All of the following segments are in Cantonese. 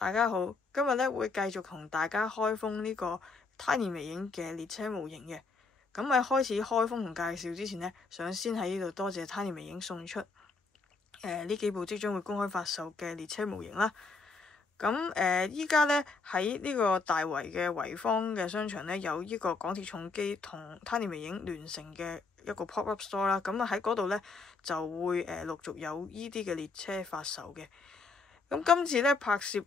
大家好，今日咧會繼續同大家開封呢個 Tiny 微影嘅列車模型嘅。咁喺開始開封同介紹之前呢，想先喺呢度多謝 Tiny 微影送出呢幾部即將會公開發售嘅列車模型啦。咁依家咧喺呢個大圍嘅圍坊嘅商場咧，有呢個港鐵重機同 Tiny 微影聯成嘅一個 pop up store 啦。咁喺嗰度咧就會陸續有依啲嘅列車發售嘅。咁今次咧拍攝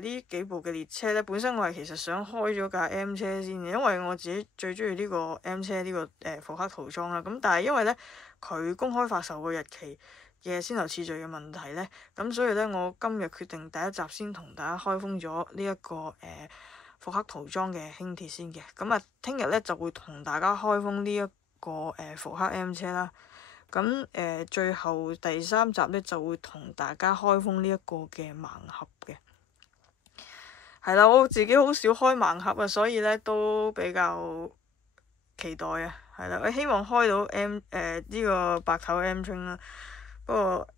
呢幾部嘅列車咧，本身我係其實想開咗架 M 車先嘅，因為我自己最中意呢個 M 車呢個復刻塗裝啦。咁但係因為咧佢公開發售個日期嘅先後次序嘅問題咧，咁所以咧我今日決定第一集先同大家開封咗呢一個復刻塗裝嘅輕鐵先嘅。咁啊，聽日咧就會同大家開封呢一個復刻 M 車啦。咁最後第3集咧就會同大家開封呢一個嘅盲盒嘅。係啦，我自己好少開盲盒啊，所以咧都比較期待啊。係啦，我希望開到呢個白頭 M train 啦。不過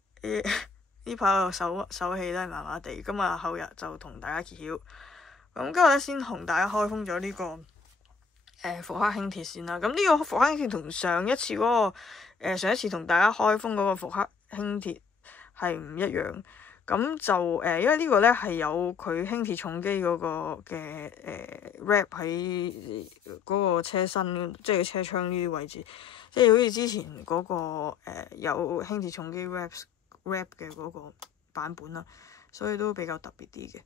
呢排我手氣都係麻麻地，咁啊後日就同大家揭曉。咁今日咧先同大家開封咗呢個復刻輕鐵先啦。咁呢個復刻輕鐵同上一次嗰個上一次同大家開封嗰個復刻輕鐵係唔一樣。咁就因為呢個咧係有佢輕鐵重機嗰個嘅wrap 喺嗰個車身，即係車窗呢啲位置，即係好似之前嗰個有輕鐵重機 wrap 嘅嗰個版本啦，所以都比較特別啲嘅。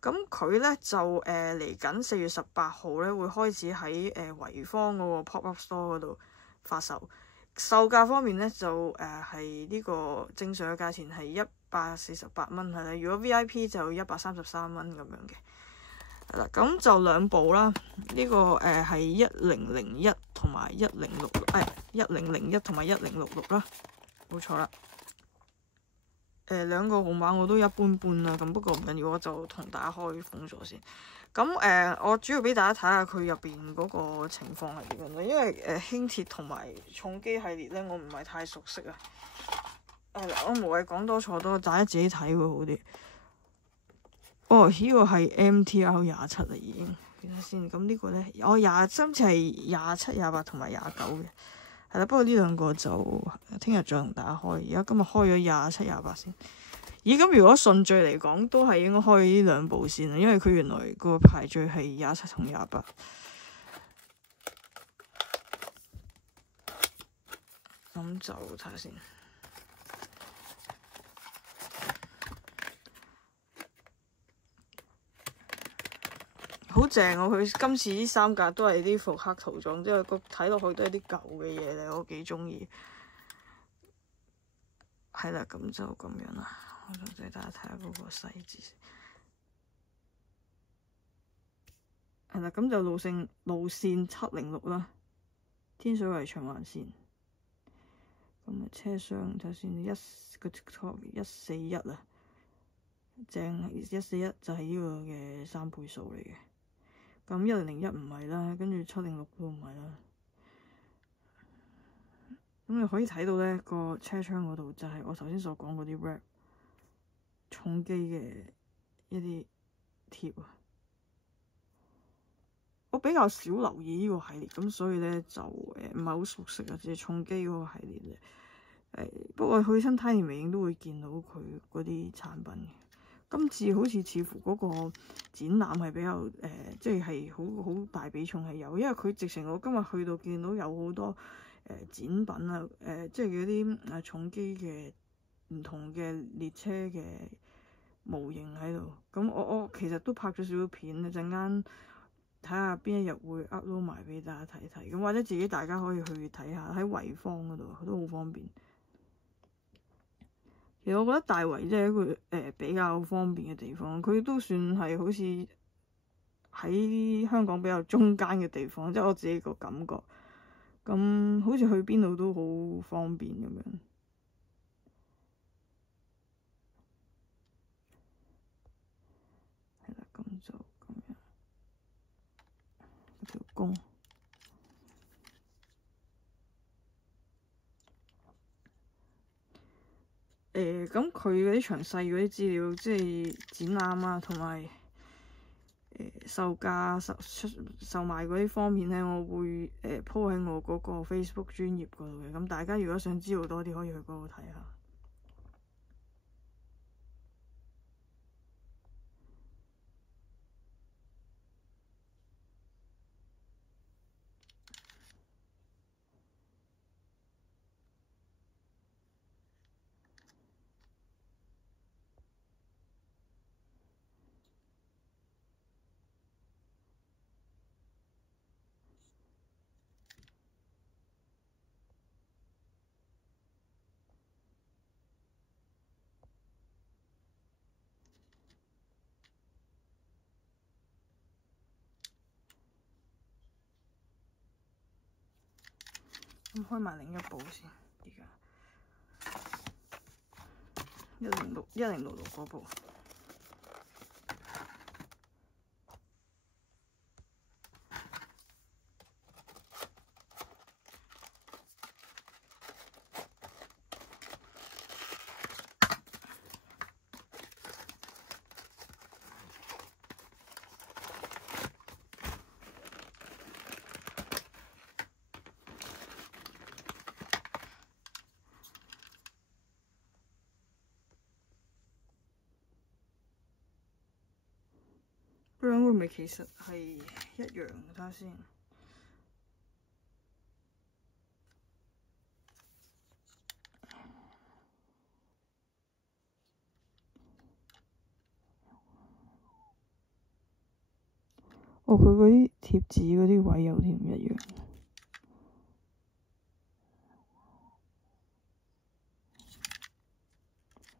咁佢咧就嚟緊4月18號咧會開始喺圍坊嗰個 pop up store 嗰度發售。售價方面咧就係呢個正常嘅價錢係148蚊，係啦。如果 VIP 就133蚊咁樣嘅。係啦，咁就兩部啦。呢個係1001同埋1066，1001同埋1066啦，冇錯啦。兩個號碼我都一般般啦，咁不過唔緊要，我就同大家開封咗先。咁我主要俾大家睇下佢入邊嗰個情況係點樣咧，因為輕鐵同埋重機系列咧，我唔係太熟悉啊。係啦，我無謂講多錯多，大家自己睇會好啲。哦，呢個係 MTR27啦，已經睇下先。咁呢個咧，今次係27、28同埋29嘅。係啦，不過呢兩個就聽日再同大家開。而家今日開咗27、28先。咦，咁如果順序嚟講，都係應該開呢兩部先啦，因為佢原來個排序係27同28。咁就睇下先。好正啊！佢今次呢3架都係啲復刻塗裝，即係個睇落去都係啲舊嘅嘢咧，我幾中意。係啦，咁就咁樣啦。我想俾大家睇下嗰個細節。係啦，咁就路線706啦，天水圍長環線。咁啊，車廂睇下先141啊，正141就係呢個嘅3倍數嚟嘅。咁1001唔係啦，跟住706都唔係啦。咁你可以睇到咧，個車窗嗰度就係我頭先所講嗰啲 wrap 重機嘅一啲貼啊。我比較少留意呢個系列，咁所以咧就唔係好熟悉啊，即係重機嗰個系列咧。不過去親 Tiny 微影都會見到佢嗰啲產品嘅。今次好似似乎嗰個展覽係比較即係好大比重係有，因為佢直情我今日去到見到有好多展品啊，即係嗰啲重機嘅唔同嘅列車嘅模型喺度。咁我其實都拍咗少少片，一陣間睇下邊一日會 upload 埋俾大家睇睇。咁或者自己大家可以去睇下喺圍坊嗰度，都好方便。其實我覺得大圍即係一個比較方便嘅地方，佢都算係好似喺香港比較中間嘅地方，即係我自己個感覺。咁好似去邊度都好方便咁樣。係啦，咁就咁樣一條弓。佢咁佢嗰啲詳細嗰啲資料，即係展覽啊，同埋售價、售賣嗰啲方面咧，我會po喺我嗰個 Facebook 專頁嗰度嘅。咁大家如果想知道多啲，可以去嗰度睇下。咁開埋另一部先，而家1066嗰部。兩個味其實係一樣嘅，睇下先。哦，佢嗰啲貼紙嗰啲位有啲唔一樣。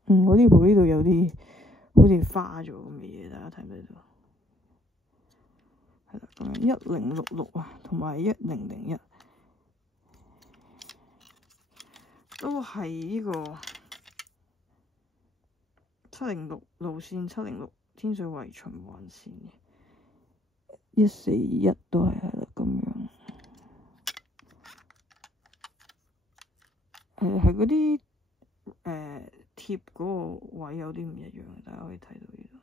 我呢部呢度有啲好似花咗咁嘅嘢，大家睇唔睇到？係啦，咁樣1066啊，同埋1001都係呢個706路線，706天水圍循環線嘅141都係啦，咁樣係嗰啲貼嗰個位有啲唔一樣，大家可以睇到呢度。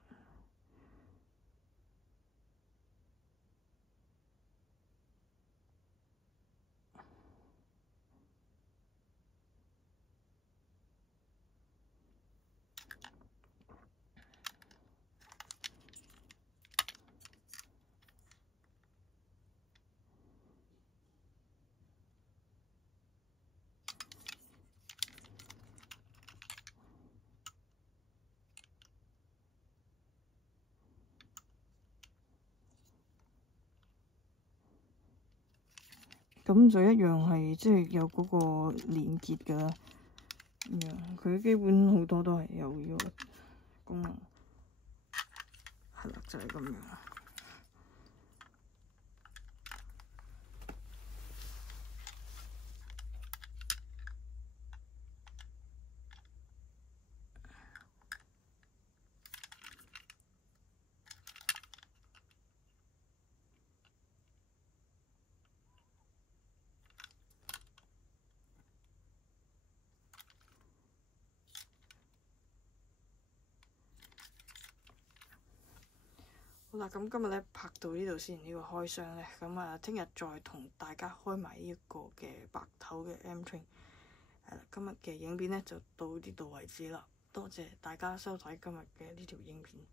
咁就一樣係即係有嗰個連結㗎啦，咁樣佢基本好多都係有呢個功能，係啦，就係咁樣。好啦，咁今日咧拍到呢度先，呢個開箱咧，咁啊，聽日再同大家開埋呢一個嘅白頭嘅 M-Train。係啦，今日嘅影片咧就到呢度為止啦，多謝大家收睇今日嘅呢條影片。